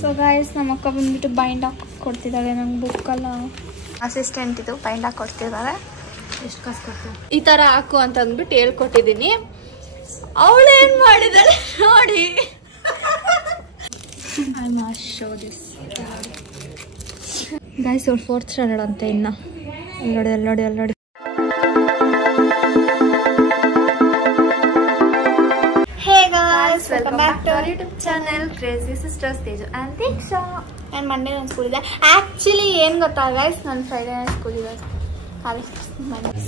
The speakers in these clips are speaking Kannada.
ಸೊ ಗಾಯ್ಸ್ ನಮ್ಮ ಅಕ್ಕ ಬಂದ್ಬಿಟ್ಟು ಬೈಂಡ್ ಹಾಕಿ ಕೊಡ್ತಿದ್ದಾಳೆ ನಂಗೆ ಬುಕ್ಕಲ್ಲ ಅಸಿಸ್ಟೆಂಟ್ ಇದು ಬೈಂಡ್ ಹಾಕಿ ಕೊಡ್ತಿದ್ದಾರೆ. ಎಷ್ಟು ಕಾಸು ಕೊಡ್ತೀವಿ ಈ ಥರ ಹಾಕು ಅಂತ ಅಂದ್ಬಿಟ್ಟು ಹೇಳ್ಕೊಟ್ಟಿದ್ದೀನಿ. ಅವಳು ಏನು ಮಾಡಿದಾಳೆ ನೋಡಿ. I must show this guys. ಅವ್ರು 4th ಸ್ಟ್ಯಾಂಡರ್ಡ್ ಅಂತ ಇನ್ನು ಅಲ್ಲಿ ನೋಡಿ. Hey guys, welcome back to our YouTube channel Crazy Sisters Teju and Diksha. And Monday ನಾನು ಸ್ಕೂಲ್ ಇದೆ. ಆ್ಯಕ್ಚುಲಿ ಏನು ಗೊತ್ತಾ ಗೈಸ್, ನಾನು ಫ್ರೈಡೇ ಸ್ಕೂಲ್ ಇದೆ ಕಾಲೇಜ್.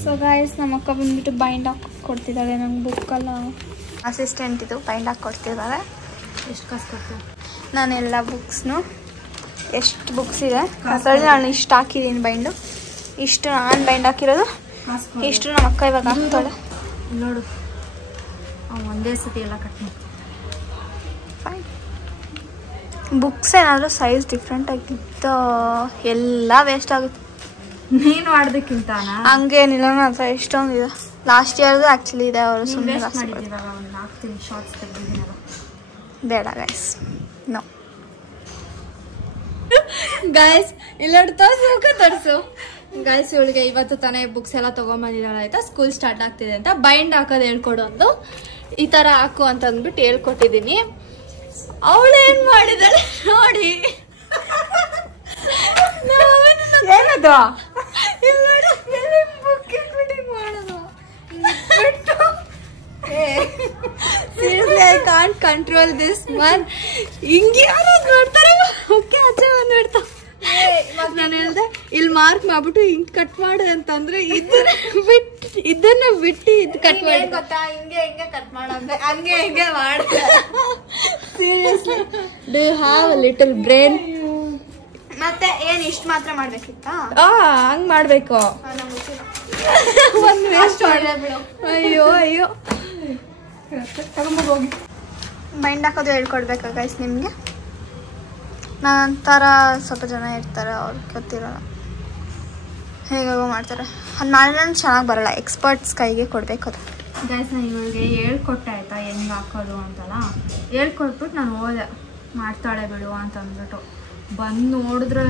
ಸೊ ಗೈಸ್ ನಮ್ಮ ಅಕ್ಕ ಬಂದ್ಬಿಟ್ಟು ಬೈಂಡ್ ಹಾಕಿ ಕೊಡ್ತಿದ್ದಾಳೆ ನಂಗೆ ಬುಕ್ಕಲ್ಲ. ಅಸಿಸ್ಟೆಂಟ್ ಇದು ಬೈಂಡ್ ಹಾಕಿ ಕೊಡ್ತಿದ್ದಾರೆ. ಎಷ್ಟು ಕಾಸು ಕೊಡ್ತೀವಿ ನಾನು ಎಲ್ಲ ಬುಕ್ಸ್ನು ಎಷ್ಟು ಬುಕ್ಸ್ ಇದೆ ಅದರಲ್ಲಿ ನಾನು ಇಷ್ಟು ಹಾಕಿದ್ದೀನಿ ಬೈಂಡು. ಇಷ್ಟು ನಾನು ಬೈಂಡ್ ಹಾಕಿರೋದು, ಇಷ್ಟು ನಮ್ಮ ಅಕ್ಕ ಇವಾಗ ಹಾಕ್ತಾಳೆ ನೋಡು. ಒಂದೇ ಸತಿ ಎಲ್ಲ ಕಟ್ ಮಾಡಿ ಫೈನ್. ಬುಕ್ಸ್ ಏನಾದರೂ ಸೈಜ್ ಡಿಫ್ರೆಂಟ್ ಆಗಿದ್ದ ಎಲ್ಲ ವೇಸ್ಟ್ ಆಗುತ್ತೆ. ನೀನು ಮಾಡೋದಕ್ಕಿಂತ ಹಂಗೇನಿಲ್ಲ, ನನ್ನ ಹತ್ರ ಎಷ್ಟೊಂದಿದೆ. ಲಾಸ್ಟ್ ಇಯರ್ದು ಆ್ಯಕ್ಚುಲಿ ಇದೆ. ಅವರು ಸುಮ್ಮನೆ ಹಾಕ್ತೀನಿ ಶಾರ್ಟ್ಸ್ ತೆಗೆದಿದ್ದೀನಲ್ಲ. ಬೇಡ ಗೈಸ್, ನೋ ಗೈಸ್. ಇಲ್ಲ ತೋರಿಸು ಗೈಸ್. ಇವಳಿಗೆ ಇವತ್ತು ತಾನೇ ಬುಕ್ಸ್ ಎಲ್ಲ ತೊಗೊಂಬಂದಿದ್ದಾಳೆ ಆಯ್ತಾ. ಸ್ಕೂಲ್ ಸ್ಟಾರ್ಟ್ ಆಗ್ತಿದೆ ಅಂತ ಬೈಂಡ್ ಹಾಕೋದು ಹೇಳ್ಕೊಡೋದು. ಈ ಥರ ಹಾಕು ಅಂತ ಅಂದ್ಬಿಟ್ಟು ಹೇಳ್ಕೊಟ್ಟಿದ್ದೀನಿ. ಅವಳು ಏನು ಮಾಡಿದಾಳೆ ನೋಡಿ. ಏನದು ಬುಕ್ ಇಟ್ಬಿಟ್ಟು ಮಾಡೋದು. Seriously, I can't control this one. ಹಿಂಗೆ ಯಾರು ನೋಡ್ತಾರೆ ಓಕೆ ಆಚೆ ಬಂದ್ಬಿಡ್ತಾ. ನಾನು ಹೇಳ್ದೆ ಇಲ್ಲಿ ಮಾರ್ಕ್ ಮಾಡ್ಬಿಟ್ಟು ಹಿಂಗೆ ಕಟ್ ಮಾಡು ಅಂತಂದ್ರೆ ಇದನ್ನ ಬಿಟ್ಟು ಇದು ಕಟ್ ಮಾಡಿ ಗೊತ್ತಾ, ಹಿಂಗೆ ಕಟ್ ಮಾಡೋದು, ಹಂಗೆ ಮಾಡಿದೆ. Seriously, do you have a little brain? ಮತ್ತೆ ಏನು ಇಷ್ಟು ಮಾತ್ರ ಮಾಡ್ಬೇಕಿತ್ತಾ? ಹಂಗೆ ಮಾಡಬೇಕು. ಒಂದು ವೇಸ್ಟ್ ಬಿಡು. ಅಯ್ಯೋ ತಗೊಂಬೋಗಿ ಬೈಂಡ್ ಹಾಕೋದು ಹೇಳ್ಕೊಡ್ಬೇಕಾ ಗೈಸ್ ನಿಮಗೆ? ನಂತರ ಸ್ವಲ್ಪ ಜನ ಇರ್ತಾರೆ, ಅವ್ರಿಗೆ ಗೊತ್ತಿರೋಲ್ಲ, ಹೇಗಾಗೋ ಮಾಡ್ತಾರೆ. ಅದು ಮಾಡಿದ್ರೆ ಚೆನ್ನಾಗಿ ಬರೋಲ್ಲ. ಎಕ್ಸ್ಪರ್ಟ್ಸ್ ಕೈಗೆ ಕೊಡಬೇಕು ಅದು. ಗೈಸ್ ನಾನು ಇವಳಿಗೆ ಹೇಳ್ಕೊಟ್ಟೆ ಆಯಿತಾ ಹೆಂಗೆ ಹಾಕೋದು ಅಂತಲ್ಲ. ಹೇಳ್ಕೊಟ್ಬಿಟ್ಟು ನಾನು ಹೋದೆ, ಮಾಡ್ತಾಳೆ ಬಿಡು ಅಂತ ಅಂದ್ಬಿಟ್ಟು. ಬಂದು ನೋಡಿದ್ರೆ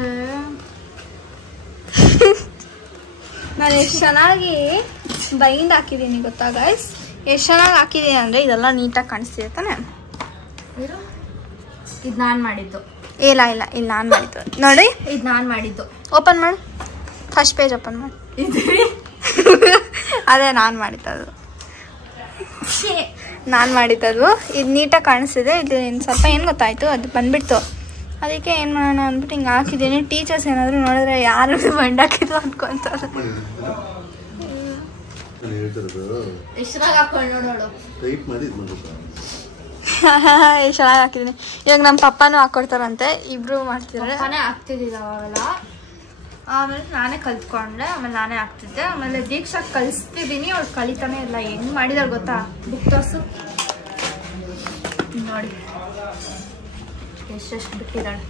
ನಾನು ಎಷ್ಟು ಚೆನ್ನಾಗಿ ಬೈಂಡ್ ಹಾಕಿದ್ದೀನಿ ಗೊತ್ತಾ ಗೈಸ್. ಎಷ್ಟು ಚೆನ್ನಾಗಿ ಹಾಕಿದ್ದೀನಿ ಅಂದರೆ ಇದೆಲ್ಲ ನೀಟಾಗಿ ಕಾಣಿಸ್ತಿದೆ ತಾನೆ. ಇದು ನಾನು ಮಾಡಿದ್ದು. ಇಲ್ಲ ಇಲ್ಲಿ ನಾನು ಮಾಡಿದ್ದು ನೋಡಿ. ಇದು ನಾನು ಮಾಡಿದ್ದು. ಓಪನ್ ಮಾಡು, ಫಸ್ಟ್ ಪೇಜ್ ಓಪನ್ ಮಾಡಿ. ಅದೇ ನಾನು ಮಾಡಿದ್ದದು. ಇದು ನೀಟಾಗಿ ಕಾಣಿಸ್ತಿದೆ. ಇದು ಸ್ವಲ್ಪ ಏನು ಗೊತ್ತಾಯ್ತು, ಅದು ಬಂದ್ಬಿಡ್ತು. ಅದಕ್ಕೆ ಏನು ಮಾಡೋಣ ಅಂದ್ಬಿಟ್ಟು ಹಿಂಗೆ ಹಾಕಿದ್ದೀನಿ. ಟೀಚರ್ಸ್ ಏನಾದರೂ ನೋಡಿದ್ರೆ ಯಾರು ಬೈಂಡ್ ಹಾಕಿದ್ರು ಅಂದ್ಕೊಂತಾರೆ. ಎಷ್ಟು ಹಾಕೊಂಡು ನೋಡು. ಎಷ್ಟು ಚೆನ್ನಾಗಿ ಹಾಕಿದ್ದೀನಿ. ಇವಾಗ ನಮ್ಮ ಪಪ್ಪನೂ ಹಾಕೊಡ್ತಾರಂತೆ, ಇಬ್ರು ಮಾಡ್ತಿದ್ದಾರೆ. ಹಾಕ್ತಿದ್ದಿಲ್ಲ ಅವಾಗೆಲ್ಲ. ಆಮೇಲೆ ನಾನೇ ಕಲ್ತ್ಕೊಂಡೆ, ಆಮೇಲೆ ನಾನೇ ಹಾಕ್ತಿದ್ದೆ. ಆಮೇಲೆ ದೀಕ್ಷಾ ಕಲಿಸ್ತಿದ್ದೀನಿ, ಅವ್ಳು ಕಲಿತಾನೆ ಇಲ್ಲ. ಹೆಂಗ್ ಮಾಡಿದಾಳೆ ಗೊತ್ತಾ? ಬುಕ್ ತೋರ್ಸು ನೋಡಿ, ಎಷ್ಟೆಷ್ಟು ಬಿಟ್ಟಿದ್ದಾಳೆ.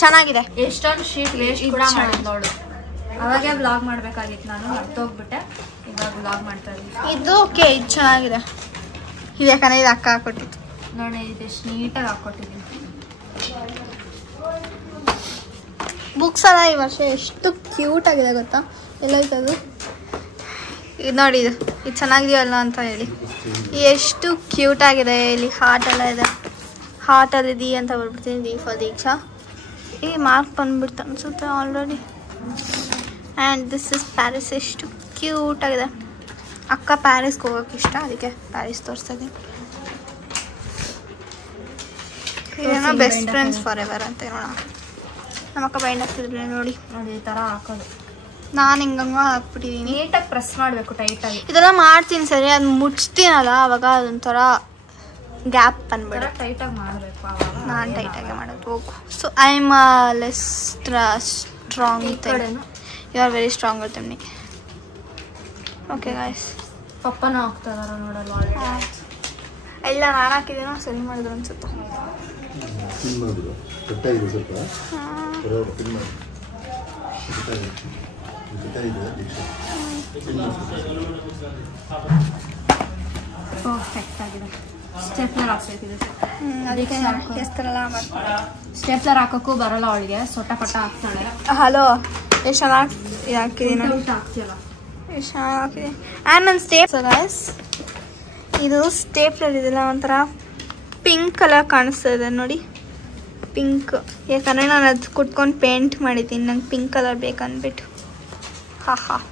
ಚೆನ್ನಾಗಿದೆ. ಎಷ್ಟೊಂದು ಶೀಟ್ ವೇಸ್ಟ್ ಕೂಡ ಮಾಡಿದ್ ನೋಡು. ಅವಾಗೆ ವ್ಲಾಗ್ ಮಾಡ್ಬೇಕಾಗಿತ್ತು, ನಾನು ಮರ್ತೋಗ್ಬಿಟ್ಟೆ. ಇವಾಗ ವ್ಲಾಗ್ ಮಾಡ್ತಾ ಇದ್ದೀನಿ. ಇದು ಓಕೆ, ಇದು ಚೆನ್ನಾಗಿದೆ. ಇದು ಯಾಕಂದ್ರೆ ಇದು ಅಕ್ಕ ಹಾಕೊಟ್ಟಿತ್ತು ನೋಡಿ. ಇದು ಎಷ್ಟು ನೀಟಾಗಿ ಹಾಕೊಟ್ಟಿದ್ದೀನಿ. ಬುಕ್ಸ್ ಎಲ್ಲ ಈ ವರ್ಷ ಎಷ್ಟು ಕ್ಯೂಟ್ ಆಗಿದೆ ಗೊತ್ತಾ. ಎಲ್ಲೋಯ್ತದು ಇದು ನೋಡಿ. ಇದು ಚೆನ್ನಾಗಿದೆಯಲ್ಲ ಅಂತ ಹೇಳಿ ಎಷ್ಟು ಕ್ಯೂಟ್ ಆಗಿದೆ. ಇಲ್ಲಿ ಹಾರ್ಟ್ ಎಲ್ಲ ಇದೆ. ಹಾರ್ಟಲ್ಲಿ ದಿ ಅಂತ ಬರ್ಬಿಡ್ತೀನಿ, ದಿ ಫಾರ್ ದೀಕ್ಷಾ. ಈ ಮಾರ್ಕ್ ಬಂದ್ಬಿಡ್ತು ಅನ್ಸುತ್ತೆ already. And this is Paris. ಎಷ್ಟು ಕ್ಯೂಟ್ ಆಗಿದೆ. ಅಕ್ಕ ಪ್ಯಾರಿಸ್ಗೆ ಹೋಗೋಕೆ ಇಷ್ಟ, ಅದಕ್ಕೆ ಪ್ಯಾರಿಸ್ ತೋರಿಸ್ತಾ ಇದ್ದೀನಿ. ಇದೇನೋ ಬೆಸ್ಟ್ ಫ್ರೆಂಡ್ಸ್ ಫಾರ್ ಎವರ್ ಅಂತ ನೋಡ. ನಮ್ಮ ಅಕ್ಕ ಬೈಂಡ್ ಹಾಕ್ತಿದ್ರೆ ನೋಡಿ. ಈ ಥರ ಹಾಕೋದು. ನಾನು ಹಿಂಗಂಗ ಹಾಕ್ಬಿಟ್ಟಿದ್ದೀನಿ. ನೀಟಾಗಿ ಪ್ರೆಸ್ ಮಾಡಬೇಕು ಟೈಟಾಗಿ. ಇದೆಲ್ಲ ಮಾಡ್ತೀನಿ ಸರಿ, ಅದು ಮುಚ್ತೀನಲ್ಲ ಅವಾಗ ಅದೊಂಥರ ಗ್ಯಾಪ್ ಬಂದ್ಬಿಡ. ಟೈಟಾಗಿ ಮಾಡಬೇಕು. ನಾನು ಟೈಟಾಗಿ ಮಾಡೋದು. ಹೋಗು. So I am less strong. You are very strong with me. Okay guys. ಪಪ್ಪನ ಹಾಕ್ತಾ ಇದಾರ ನೋಡಲ್ಲ. ಇಲ್ಲ ನಾನು ಹಾಕಿದ್ದೀನೋ ಸರಿ ಮಾಡಿದ್ರು ಅನ್ಸುತ್ತೆ. ಪರ್ಫೆಕ್ಟ್ ಆಗಿದೆ. ಸ್ಟೆಪ್ಲರ್ ಹಾಕ್ಬೇಕಿದೆ. ಅದಕ್ಕೆ ಹೆಸರೆಲ್ಲ ಸ್ಟೆಪ್ಲರ್ ಹಾಕೋಕ್ಕೂ ಬರಲ್ಲ ಅವಳಿಗೆ, ಸೊಟ್ಟ ಪಟ್ಟ ಹಾಕ್ತಾಳೆ. ಹಲೋ ಎಷ್ಟು ಚೆನ್ನಾಗಿ ಹಾಕಿದೆ ನೋಡಿ, ಹಾಕ್ತಿಯಲ್ಲ ಎಷ್ಟು ಚೆನ್ನಾಗಿ ಹಾಕಿದೆ. ಆ್ಯಂಡ್ ನನ್ನ ಗೈಸ್ ಇದು ಸ್ಟೇಪ್ಲರ್ ಇದೆಲ್ಲ ಒಂಥರ ಪಿಂಕ್ ಕಲರ್ ಕಾಣಿಸ್ತಾ ಇದೆ ನೋಡಿ, ಪಿಂಕ್. ಯಾಕಂದರೆ ನಾನು ಅದು ಕುಟ್ಕೊಂಡು ಪೇಂಟ್ ಮಾಡಿದ್ದೀನಿ, ನಂಗೆ ಪಿಂಕ್ ಕಲರ್ ಬೇಕಂದ್ಬಿಟ್ಟು. ಹಾಂ.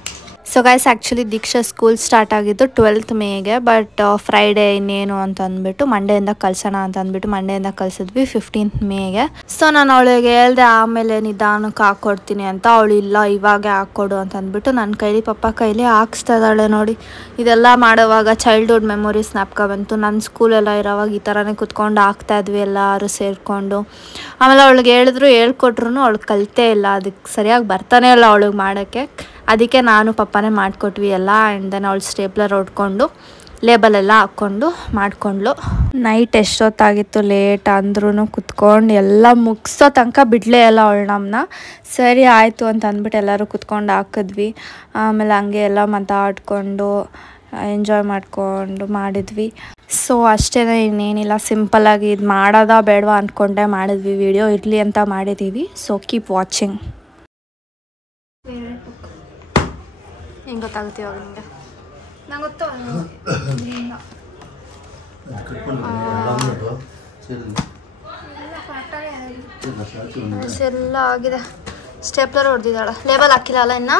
So guys actually Diksha school start ಆಗಿದ್ದು 12th ಮೇಗೆ, ಬಟ್ ಫ್ರೈಡೇ ಇನ್ನೇನು ಅಂತ ಅಂದ್ಬಿಟ್ಟು ಮಂಡೆಯಿಂದ ಕಳ್ಸೋಣ ಅಂತ ಅಂದ್ಬಿಟ್ಟು ಮಂಡೆಯಿಂದ ಕಳಿಸಿದ್ವಿ 15th ಮೇಗೆ. ಸೊ ನಾನು ಅವಳಿಗೆ ಹೇಳ್ದೆ ಆಮೇಲೆ ನಿಧಾನಕ್ಕೆ ಹಾಕ್ಕೊಡ್ತೀನಿ ಅಂತ. ಅವಳು ಇಲ್ಲ ಇವಾಗೆ ಹಾಕ್ಕೊಡು ಅಂತ ಅಂದ್ಬಿಟ್ಟು ನನ್ನ ಕೈಲಿ ಪಪ್ಪ ಕೈಲಿ ಹಾಕ್ಸ್ತಾ ಇದ್ದಾಳೆ ನೋಡಿ. ಇದೆಲ್ಲ ಮಾಡೋವಾಗ ಚೈಲ್ಡ್ಹುಡ್ ಮೆಮೊರೀಸ್ ಜ್ಞಾಪಕ ಬಂತು. ನನ್ನ ಸ್ಕೂಲೆಲ್ಲ ಇರೋವಾಗ ಈ ಥರನೇ ಕುತ್ಕೊಂಡು ಹಾಕ್ತಾಯಿದ್ವಿ ಎಲ್ಲರೂ ಸೇರಿಕೊಂಡು. ಆಮೇಲೆ ಅವಳಿಗೆ ಹೇಳ್ಕೊಟ್ರು ಅವಳು ಕಲಿತೇ ಇಲ್ಲ, ಅದಕ್ಕೆ ಸರಿಯಾಗಿ ಬರ್ತಾನೆ ಇಲ್ಲ ಅವಳಿಗೆ ಮಾಡೋಕ್ಕೆ. ಅದಕ್ಕೆ ನಾನು ಪಪ್ಪನೇ ಮಾಡಿಕೊಟ್ವಿ ಎಲ್ಲ. ಆ್ಯಂಡ್ ದೆನ್ ಅವಳು ಸ್ಟೇಪ್ಲರ್ ಹೊಡ್ಕೊಂಡು ಲೇಬಲೆಲ್ಲ ಹಾಕ್ಕೊಂಡು ಮಾಡಿಕೊಂಡ್ಳು. ನೈಟ್ ಎಷ್ಟೊತ್ತಾಗಿತ್ತು ಲೇಟ್ ಅಂದ್ರೂ ಕುತ್ಕೊಂಡು ಎಲ್ಲ ಮುಗಿಸೋ ತನಕ ಬಿಡಲೇ ಇಲ್ಲ ಅವಳು ನಮ್ಮನ್ನ. ಸರಿ ಆಯಿತು ಅಂತ ಅಂದ್ಬಿಟ್ಟು ಎಲ್ಲರೂ ಕುತ್ಕೊಂಡು ಹಾಕಿದ್ವಿ. ಆಮೇಲೆ ಹಂಗೆ ಎಲ್ಲ ಮಾತಾಡ್ಕೊಂಡು ಎಂಜಾಯ್ ಮಾಡಿಕೊಂಡು ಮಾಡಿದ್ವಿ. ಸೊ ಅಷ್ಟೇ, ಇನ್ನೇನಿಲ್ಲ, ಸಿಂಪಲ್ಲಾಗಿ ಇದು ಮಾಡೋದಾ ಬೇಡವಾ ಅಂದ್ಕೊಂಡೆ ಮಾಡಿದ್ವಿ. ವಿಡಿಯೋ ಇರಲಿ ಅಂತ ಮಾಡಿದ್ದೀವಿ. So keep watching. ಹೆಂಗೆ ಗೊತ್ತಾಗುತ್ತೆ ಇವಾಗ ನಿಮಗೆ? ನಂಗೆ ಗೊತ್ತು ಎಲ್ಲ ಆಗಿದೆ. ಸ್ಟೇಪ್ಲರ್ ಹೊಡೆದಿದ್ದಾಳೆ, ಲೇಬಲ್ ಹಾಕಿಲ್ಲ ಅಲ್ಲ ಇನ್ನು.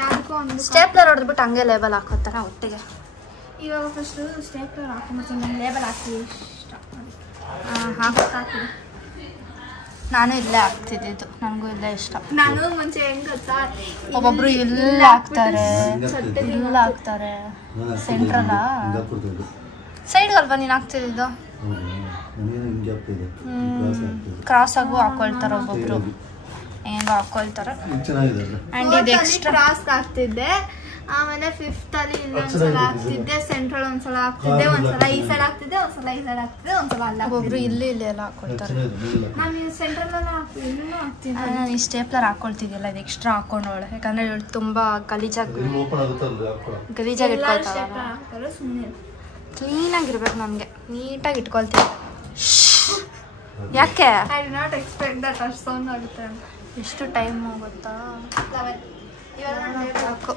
ಯಾವುದಕ್ಕೂ ಒಂದು ಸ್ಟೇಪ್ಲರ್ ಹೊಡೆದ್ಬಿಟ್ಟು ಹಂಗೆ ಲೇಬಲ್ ಹಾಕೋತಾನೆ ಒಟ್ಟಿಗೆ. ಇವಾಗ ಫಸ್ಟು ಸ್ಟೇಪ್ಲರ್ ಹಾಕೊಂಡ್ಬಿಟ್ಟು ನಾನು ಲೇಬಲ್ ಹಾಕ್ತೀವಿ ಇಷ್ಟ. ಹಾಕಿ ನಾನು ಇಲ್ಲೇ ಹಾಕ್ತಿದ್ದಿದ್ದು, ನನಗೂ ಇಲ್ಲೇ ಇಷ್ಟ. ನಾನು ಮುಂಚೆ ಹೆಂಗೆ ಗೊತ್ತಾ, ಒಬ್ಬೊಬ್ರು ಇಲ್ಲೇ ಹಾಕ್ತಾರೆ, ಇಲ್ಲ ಹಾಕ್ತಾರೆ. ಸೆಂಟ್ರಲ್ಲ ಸೈಡ್ಗಲ್ವಾ ನೀನು ಹಾಕ್ತಿದ್ದು? ಕ್ರಾಸ್ ಆಗು ಹಾಕೊಳ್ತಾರೆ ಒಬ್ಬೊಬ್ರು, ಹೆಂಗ ಹಾಕೊಳ್ತಾರೆ. ಆ್ಯಂಡ್ ಇದು ಎಕ್ಸ್ಟ್ರಾ ಕ್ರಾಸ್ ಹಾಕ್ತಿದ್ದೆ. ಆಮೇಲೆ 5th ಅಲ್ಲಿ ಇಲ್ಲೊಂದ್ಸಲ ಹಾಕ್ತಿದ್ದೆ, ಸೆಂಟ್ರಲ್ ಒಂದ್ಸಲ ಹಾಕ್ತಿದ್ದೆ, ಒಂದ್ಸಲ ಈ ಸೈಡ್ ಹಾಕ್ತಿದ್ದೆ, ಒಂದ್ಸಲ ಈ ಸೈಡ್ ಹಾಕ್ತಿದ್ದೆ, ಒಂದ್ಸಲ ಅಲ್ಲ. ಒಬ್ಬೊಬ್ರು ಇಲ್ಲಿ ಎಲ್ಲ ಹಾಕೊಳ್ತಾರೆ. ನಾನು ಸೆಂಟ್ರಲ್ ಎಲ್ಲ ಹಾಕ್ತೀನಿ. ನಾನು ಈ ಸ್ಟೇಪ್ಲರ್ ಹಾಕೊಳ್ತಿದ್ದಿಲ್ಲ, ಇದು ಎಕ್ಸ್ಟ್ರಾ ಹಾಕೊಂಡವಳೆ. ಯಾಕಂದ್ರೆ ಇವಳು ತುಂಬಾ ಗಲೀಜಾಗಿ ಇಟ್ಕೊಳ್ತಾರೆ. ಸುಮ್ಮನೆ ಕ್ಲೀನಾಗಿರ್ಬೇಕು, ನಮಗೆ ನೀಟಾಗಿ ಇಟ್ಕೊಳ್ತೀವಿ. ಯಾಕೆ I did not expect that ಅಷ್ಟು ಸೌಂಡ್ ಆಗುತ್ತೆ ಅಂತ. ಎಷ್ಟು ಟೈಮ್ ಹೋಗುತ್ತಾ? 11 ಇವಾಗ ಸಾಕು.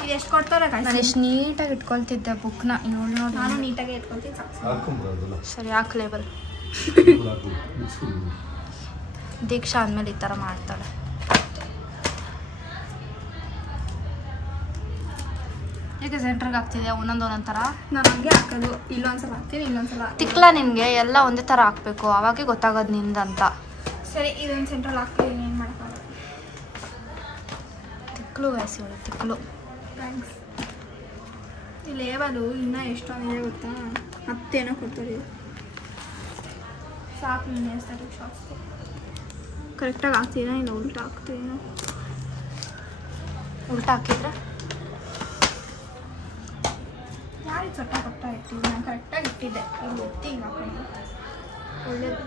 ಇದು ಎಷ್ಟು ಕೊಡ್ತಾರೆ? ನಾನು ಎಷ್ಟು ನೀಟಾಗಿ ಇಟ್ಕೊಳ್ತಿದ್ದೆ ಬುಕ್ನ. ಇವಳು ನೋಡಿ, ನಾನು ನೀಟಾಗಿ ಇಟ್ಕೊಳ್ತೀನಿ. ಸರಿ ಹಾಕು ಲೇಬಲ್. ದೀಕ್ಷಾ ಅಂದಮೇಲೆ ಈ ಥರ ಮಾಡ್ತಾಳೆ. ಯಾಕೆ ಸೆಂಟ್ರಿಗೆ ಹಾಕ್ತಿದ್ಯಾ ಒಂದೊಂದು ಥರ? ನಾನು ಹಂಗೆ ಹಾಕೋದು, ಇಲ್ಲೊಂದ್ಸಲ ಹಾಕ್ತೀನಿ, ಇಲ್ಲೊಂದ್ಸಲ ತಿಕ್ಲ ನಿನಗೆ ಎಲ್ಲ ಒಂದೇ ಥರ ಹಾಕಬೇಕು, ಅವಾಗೆ ಗೊತ್ತಾಗೋದು ನಿಂದಂತ. ಸರಿ, ಇದೊಂದು ಸೆಂಟ್ರಲ್ ಹಾಕ್ತೀನಿ, ಏನು ಮಾಡೋಕ್ಕಾಗಲ್ಲ. ತಿಕ್ಲು ವಯಸ್ಸಿಗಳು, ತಿಕ್ಲು. ಥ್ಯಾಂಕ್ಸ್. ಈ ಲೇಬಲು ಇನ್ನೂ ಎಷ್ಟೊಂದಿದೆ ಗೊತ್ತಾ? 10 ಏನೋ ಕೊಡ್ತಾರೆ. ಸಾಕು, ನೀನು ಎಸ್ತಾರೆ ಶಾಕ್ಸ್ ಕರೆಕ್ಟಾಗಿ ಹಾಕ್ತೀನಾ ಇಲ್ಲ ಉಲ್ಟಾ ಹಾಕ್ತೀನೋ? ಉಲ್ಟಾ ಹಾಕಿದ್ರೆ ಯಾರಿಗೆ ಚೊಟ್ಟ ಪಟ್ಟ ಇಟ್ಟಿದ್ದೆ? ನಾನು ಕರೆಕ್ಟಾಗಿ ಇಟ್ಟಿದ್ದೆ. ಇಲ್ಲಿ ಎತ್ತಿ ಹಿಂಗೆ ಹಾಕೊಂಡು ಒಳ್ಳೇದು.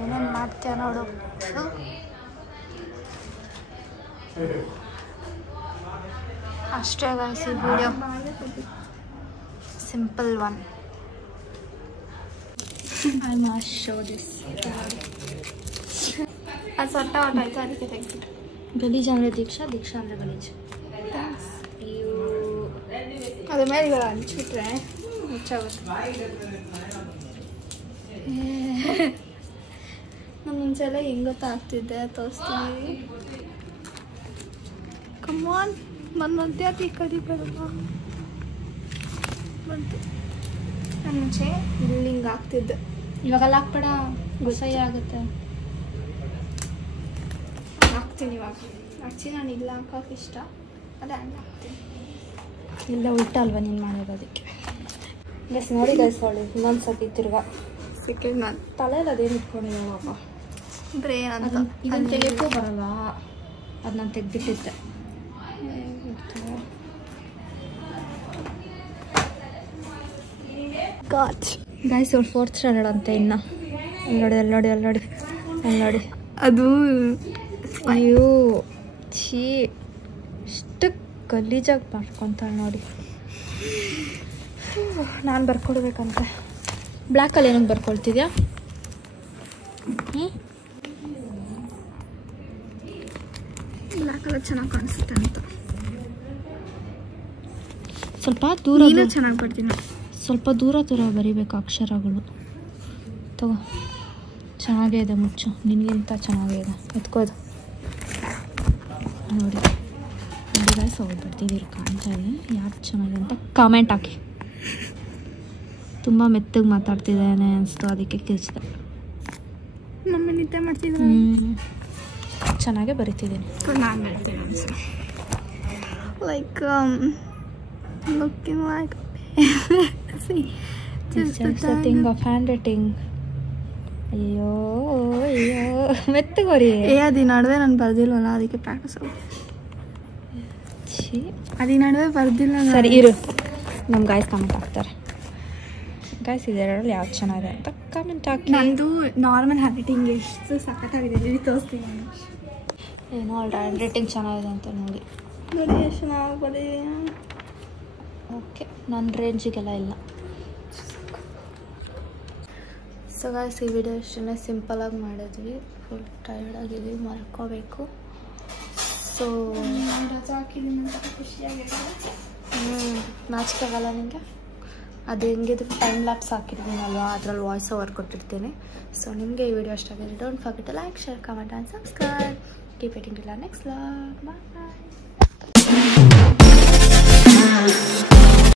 ಏನೇನು ಮಾಡ್ತೀಯ ನೋಡು. ಅಷ್ಟೇ ಗೈಸ್ ಈ video, simple one. I must show this. ಅದು ಸೊಟ್ಟ ಹೊಟ್ಟಾಯ್ತು, ಅದಕ್ಕೆ ತೆಗೆದ್ಬಿಟ್ಟು. ಗಲೀಜ್ ಅಂದರೆ ದೀಕ್ಷಾ, ದೀಕ್ಷಾ ಅಂದರೆ ಗಲೀಜು. ಅದ್ರ ಮೇಲೆ ಇವಾಗ ಹಂಚ್ಬಿಟ್ರೆ ಮುಚ್ಚಾಗುತ್ತೆ. ನಾನು ಮುಂಚೆಲ್ಲ ಹೆಂಗೆ ಗೊತ್ತಾಗ್ತಿದ್ದೆ ತೋರಿಸ್ತೀನಿ. ಕಮಾನ್, ನನ್ನ ಮಧ್ಯಾಹ್ನ ಕದಿ ಬರಲ್ಲ ಬಂತು. ನಾನು ಮುಂಚೆ ಇಲ್ಲಿ ಹಿಂಗೆ ಹಾಕ್ತಿದ್ದೆ. ಇವಾಗೆಲ್ಲ ಹಾಕ್ಬೇಡ, ಗುಸೈ ಆಗುತ್ತೆ. ಹಾಕ್ತೀನಿ ಇವಾಗ. ಆ್ಯಕ್ಚುಲಿ ನಾನು ಇಲ್ಲ ಹಾಕೋಕೆ ಇಷ್ಟ, ಅದೇ ಹಂಗೆ ಹಾಕ್ತೀನಿ. ಇಲ್ಲ ಉಲ್ಟಾ ಅಲ್ವಾ ನೀನು ಮಾಡೋದು, ಅದಕ್ಕೆ. ಗೈಸ್ ನೋಡಿ ಗೈಸ್, ಅವಳು ಇನ್ನೊಂದು ಸತಿ ತಿರ್ಗಾ ಸೆಕೆಂಡ್ ನಾನು ತಲೆಯಲ್ಲಿ ಅದೇನು ಇಟ್ಕೊಂಡಿದ್ದಾವಪ್ಪ, ಬ್ರೇನ್ ಅಂತ. ಇದನ್ನು ತೆಗಿಯೋಕ್ಕೂ ಬರಲ್ಲ, ಅದು ನಾನು ತೆಗ್ದಿಟ್ಟಿದ್ದೆ. ಗೈಸ್ ಇವಳು 4th ಸ್ಟ್ಯಾಂಡರ್ಡ್ ಅಂತ ಇನ್ನು. ಅಲ್ಲಿ ನೋಡಿ, ಅಲ್ಲಿ ನೋಡಿ, ಅಲ್ಲಿ ನೋಡಿ, ಅಲ್ಲಿ ನೋಡಿ. ಅದು ಅಯ್ಯೋ ಛೀ ಇಷ್ಟು ಗಲೀಜಾಗಿ ಬರ್ಕೊತಾಳೆ ನೋಡಿ. ನಾನು ಬರ್ಕೊಡ್ಬೇಕಂತೆ. ಬ್ಲ್ಯಾಕಲ್ಲಿ ಏನಕ್ಕೆ ಬರ್ಕೊಳ್ತಿದ್ಯಾ? ಬ್ಲ್ಯಾಕಲ್ಲಿ ಚೆನ್ನಾಗಿ ಕಾಣಿಸುತ್ತೆ ಅಂತ. ಸ್ವಲ್ಪ ದೂರ ಚೆನ್ನಾಗಿ ಬರ್ತೀನಿ. ಸ್ವಲ್ಪ ದೂರ ಬರೀಬೇಕು ಅಕ್ಷರಗಳು. ತಗೋ, ಚೆನ್ನಾಗೇ ಇದೆ ಮುಚ್ಚು, ನಿನಗಿಂತ ಚೆನ್ನಾಗೇ ಇದೆ. ಎತ್ಕೋದು ನೋಡಿ. ನೋಡಿ ಗಾಯ್ಸ್, ಹೋಗ್ಬಿಡ್ತಿದ್ದೀರಿ ಕಾಣ್ತಾ ಇದೆ. ಯಾರು ಚೆನ್ನಾಗಿದೆ ಅಂತ ಕಾಮೆಂಟ್ ಹಾಕಿ. ತುಂಬ ಮೆತ್ತಗೆ ಮಾತಾಡ್ತಿದ್ದೇನೆ ಅನಿಸ್ತು, ಅದಕ್ಕೆ ಕಿರಿಚಿದೆ. ನಮ್ಮ ನಿದ್ದೆ ಮಾಡ್ತಿದ್ದೆ. ಚೆನ್ನಾಗೇ ಬರಿತಿದ್ದೀನಿ. ನಾನು ಬರಿತೀನಿ ಅನ್ಸು. Like looking like just a thing of handwriting. ಅಯ್ಯೋ ಅಯ್ಯೋ ಮೆತ್ತಗೋರಿ. ಅದು ಈ ನಡುವೆ ನಾನು ಬರ್ದಿಲ್ವಲ್ಲ, ಅದಕ್ಕೆ ಪ್ರಾಕ್ಟೀಸ್ ಆಗುತ್ತೆ. ಅದು ಈ ನಡುವೆ ಬರ್ದಿಲ್ಲ. ಸರಿ ಇರು, ನಮ್ಮ ಗಾಯ್ಸ್ ಕಮೆಂಟ್ ಹಾಕ್ತಾರೆ. ಗಾಯ್ಸ್ ಇದೆರಡರಲ್ಲಿ ಯಾವ್ದು ಚೆನ್ನಾಗಿದೆ ಅಂತ ಕಮೆಂಟ್ ಹಾಕಿ. ನಂದು ನಾರ್ಮಲ್ ಹ್ಯಾಂಡ್ ರೈಟಿಂಗ್ ಎಷ್ಟು ಸಖತ್ತಾಗಿದೆ ಇಲ್ಲಿ ತೋರಿಸ್ತೀನಿ ನಾನು. ಏನೋ ಅವಳ ಹ್ಯಾಂಡ್ ರೈಟಿಂಗ್ ಚೆನ್ನಾಗಿದೆ ಅಂತ ನೋಡಿ. ನೋಡಿ ಎಷ್ಟು ಚೆನ್ನಾಗಿ ಬರೀ. ಓಕೆ, ನನ್ನ ರೇಂಜಿಗೆಲ್ಲ ಇಲ್ಲ. ಸೊ ಗಾಯ್ಸ್, ಈ ವಿಡಿಯೋ ಅಷ್ಟೇ ಸಿಂಪಲಾಗಿ ಮಾಡಿದ್ವಿ. ಫುಲ್ ಟೈರ್ಡ್ ಆಗಿದ್ವಿ, ಮಲ್ಕೋಬೇಕು. ಸೊ ರಜಾ ಹಾಕಿದ್ದೀನಿ ಅಂತ ಖುಷಿಯಾಗಿದೆ. ನಾಚಿಕಾಗಲ್ಲ ನಿಮಗೆ? ಅದು ಹೆಂಗಿದ್ರು ಟೈಮ್ ಲ್ಯಾಪ್ಸ್ ಹಾಕಿರ್ತೀನಲ್ವಾ, ಅದರಲ್ಲಿ ವಾಯ್ಸ್ ಓವರ್ ಕೊಟ್ಟಿರ್ತೀನಿ. ಸೊ ನಿಮಗೆ ಈ ವಿಡಿಯೋ ಇಷ್ಟ ಆಗಿದೆ, don't forget to like, share, comment and subscribe. Keep waiting till next vlog. Bye.